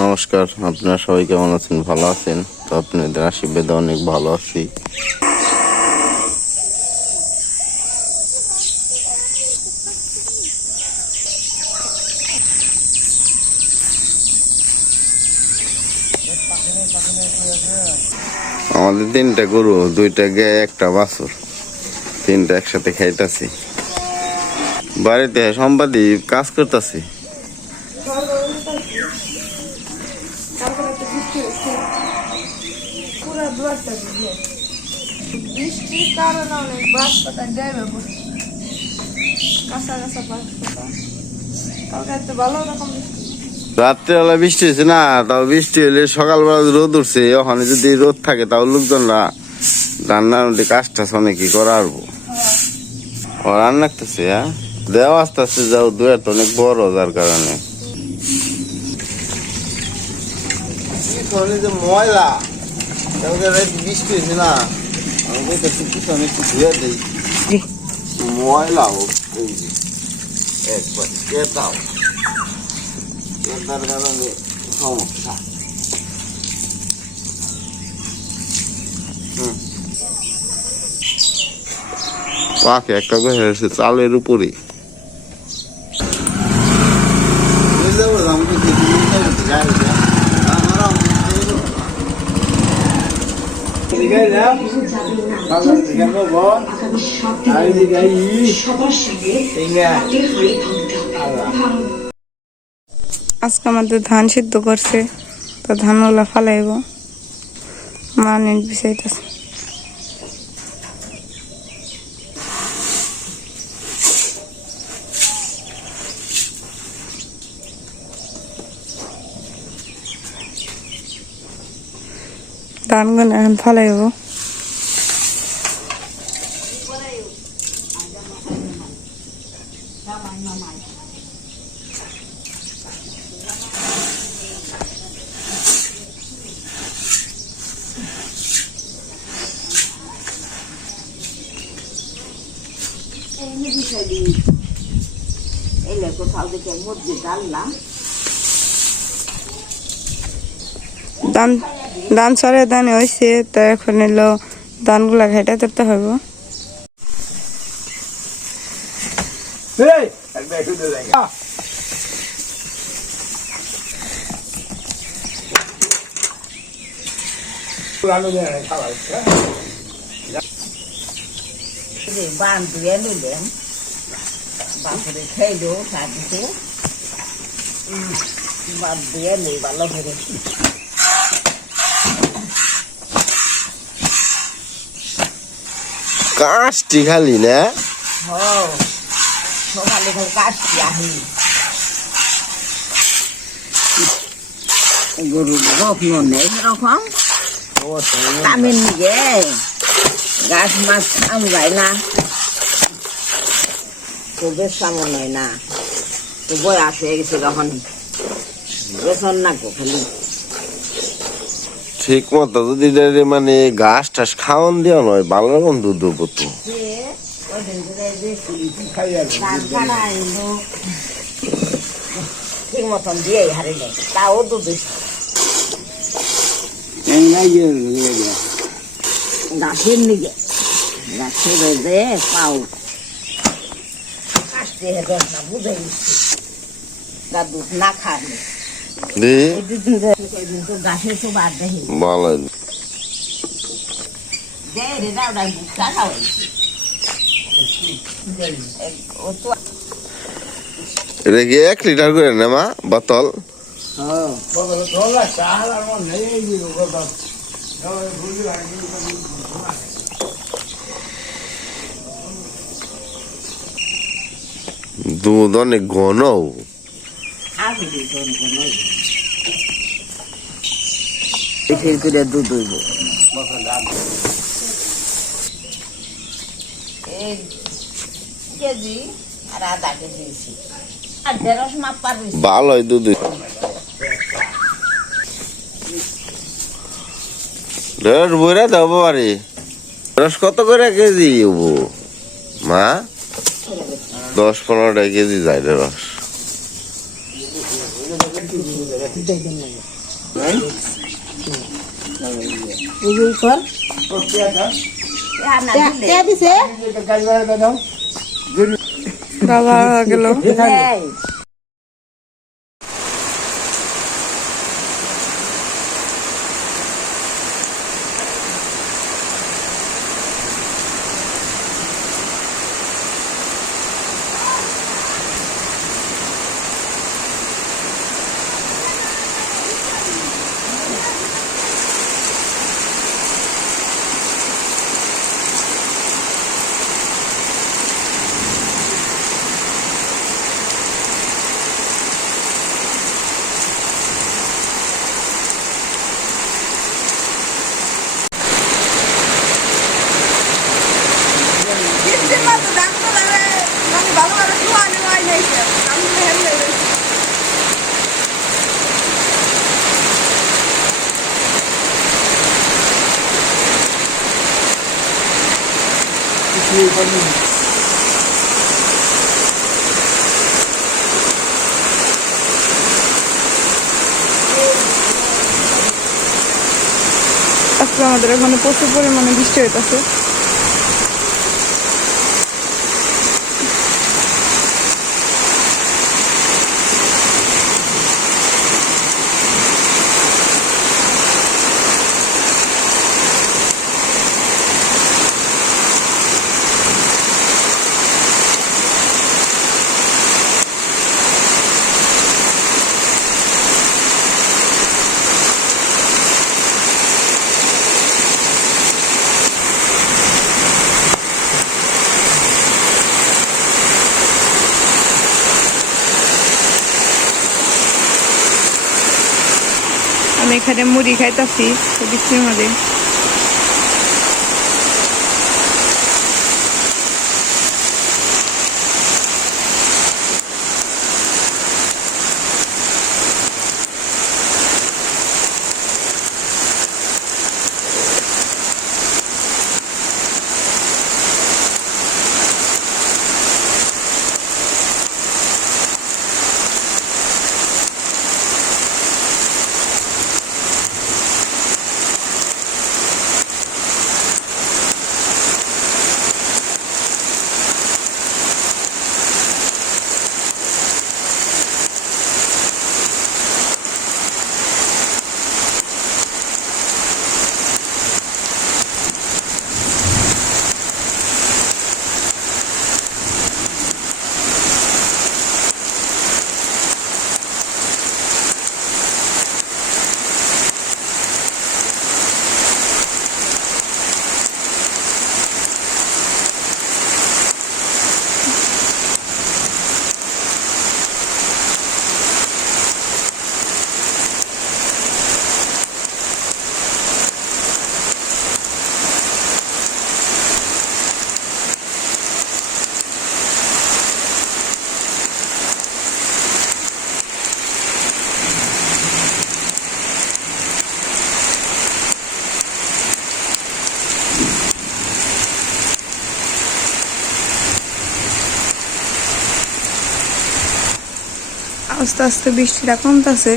নমস্কার, আপনারা সবাই কেমন আছেন? ভালো আছেন? তো আপনাদের আশীর্বাদে অনেক ভালো আছি। আমাদের তিনটা গরু, দুইটা গে একটা বাছুর। তিনটা একসাথে খাইতাছি। বাড়িতে সম্পাদি কাজ করতেছি। বৃষ্টির কারণে অনেক বাস পাতা পড়ছে কাঁচা কাঁচা বাস পাতা কালকে একটু ভালো রকম বৃষ্টি রাত্রেবেলা বৃষ্টি হয়েছে না তাও বৃষ্টি হলে সকালবেলা রোদ উঠছে ওখানে যদি রোদ থাকে তাও লোকজনরা রান্নার মধ্যে কাজটা শোনে কি করা আরবো। ও রান্না করতেছে হ্যাঁ? দেওয়া আস্তে আস্তে যাও দুয়ার তো অনেক বড় যার কারণে। ময়লা বৃষ্টি হয়েছে না। আমি বলতেছি পিছনে একটু ধুয়ে দিই ময়লা হোক একবার কেটাও কেটার কারণে সমস্যা পাকে একটা করে হয়েছে চালের উপরে আজকে আমাদের ধান সিদ্ধ করছে তো ধানগুলা ফালাইব। মা নেট বিষয়টাছে ধানগুলো এখন ফালাইব। এলে কোথাও থেকে মধ্যে ডাললাম ধান ধান সরে ধান হয়েছে তো এখন এলো ধানগুলা ঘাইটা ধরতে হবে যে নিলেন বাপরে খেলো সাজিতে বাদ ধুয়ে নেই ভালো করে কাজটি খালি না হ সকালে খালি কাটছি আহি গরুর যত্ন নেই সেরকম কামের নিগে গাছ মাছ খাম যায় না তো বেশ সামন হয় না। তো বয়স হয়ে গেছে তখন। বেতন না গো খালি। ঠিক মতো যদি মানে ঘাস টাস খাওয়ান দেওয়া নয় ভালো রকম দুধ দেবো তো। ঠিক মতন দিয়ে হারিলে তাও দুধ গাছের নিগে গাছের পাও। কাটতে হেবে না বুঝে গেছি। গা দুধ না খানি দি? এদিন তো গাছের তো বাদ দেখি ভালো। দে রে দাও দাও বুকটা খাওয়াইছি ও তো এটা এক লিটার করে না মা বোতল? দুধ অনেক ঘন দুধ হইব এই কেজি আর আধা কেজি আর দেড়শ মাপ পারবি ভালোই দুধ বইরা বাবারে রস কত করে কেজি হব মা? দশ পনেরোটা কেজি যায় রে রস বাবা গেল বৃষ্টির মতো ডাক্তার মানে ভালোভাবে শোয়া নেওয়া নেই আমি হেলে আজকে আমাদের এখানে প্রচুর পরিমাণে বৃষ্টি হইতেছে। এখানে মুড়ি খাইতাছি বৃষ্টির মধ্যে আস্তে আস্তে বৃষ্টিটা কমতেছে।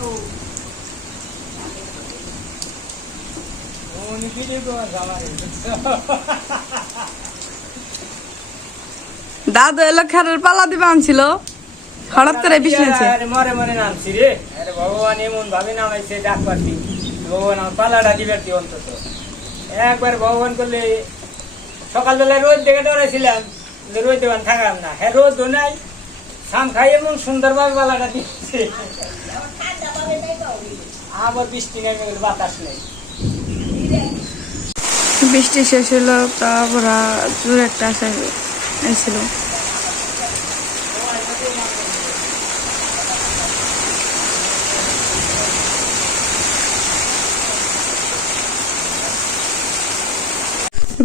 দাদু এলো খেরের পালা দিবা আনছিল। হঠাৎ করে হয়েছে মরে মরে নামছি রে। ভগবান এমন ভাবে নামাইছে, ডাক পারতি ভগবান আমার পালাটা দিবেটি অন্তত। একবার ভগবান করলে সকালবেলা রোদ দেখে ডরেছিলাম যে রোদ দেবান থাকলাম না। হ্যাঁ রোদ নাই, শাম খাই এমন সুন্দরভাবে পালাটা দিচ্ছে বৃষ্টি শেষ হলো, তারপর দূর একটা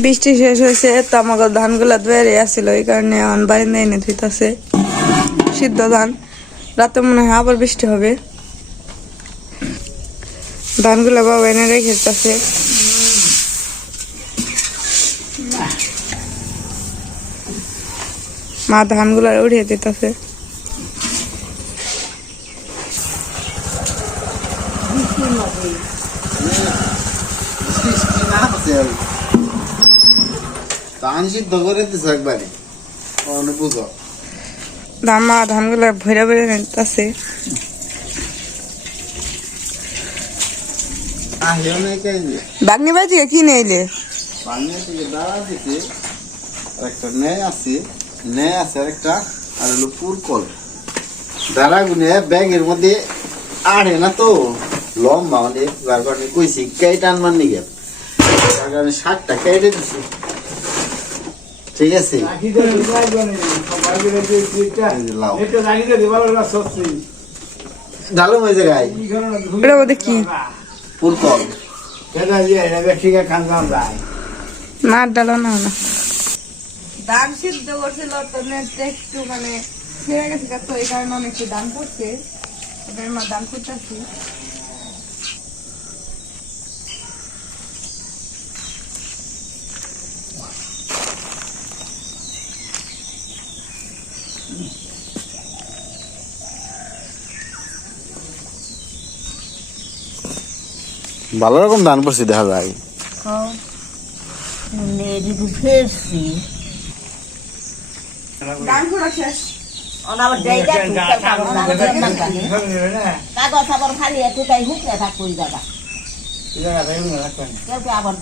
বৃষ্টি শেষ হয়েছে তো আমাকে ধানগুলা ধুয়ে আসছিল এই কারণে আমার বারিন্দায় এনে ধুইতেছে। সিদ্ধ ধান। রাতে মনে হয় আবার বৃষ্টি হবে। ধানগুলা বাবা এনে রেখে দিতেছে। মা ধানগুলা উড়িয়ে দিতেছে। ধান মা ধানগুলা ভরে ভরে নিতেছে আহিও নাই কে বাগনি থেকে কি নেইলে থেকে দাঁড়া দিতে ন্যায় আছে আছে আর একটা আর হলো পুরকল দাঁড়া গুনে ব্যাগের মধ্যে আড়ে না তো লম্বা মানে যার কারণে কইছি কেই টানবার নিগে তার কারণে ষাটটা কেটে দিছি ঠিক আছে ওই জায়গায় কি পুরকল কেনা দিয়ে এটা বেশিকে খানদাম যায় না ডালো না না ধান সিদ্ধ করছিল তো একটু মানে ছেড়ে গেছে তো এই কারণে অনেকটা দাম করছে এবার মা দাম করতেছি ভালো রকম দান পড়ছি দেখা যায়। কাগজ। আবার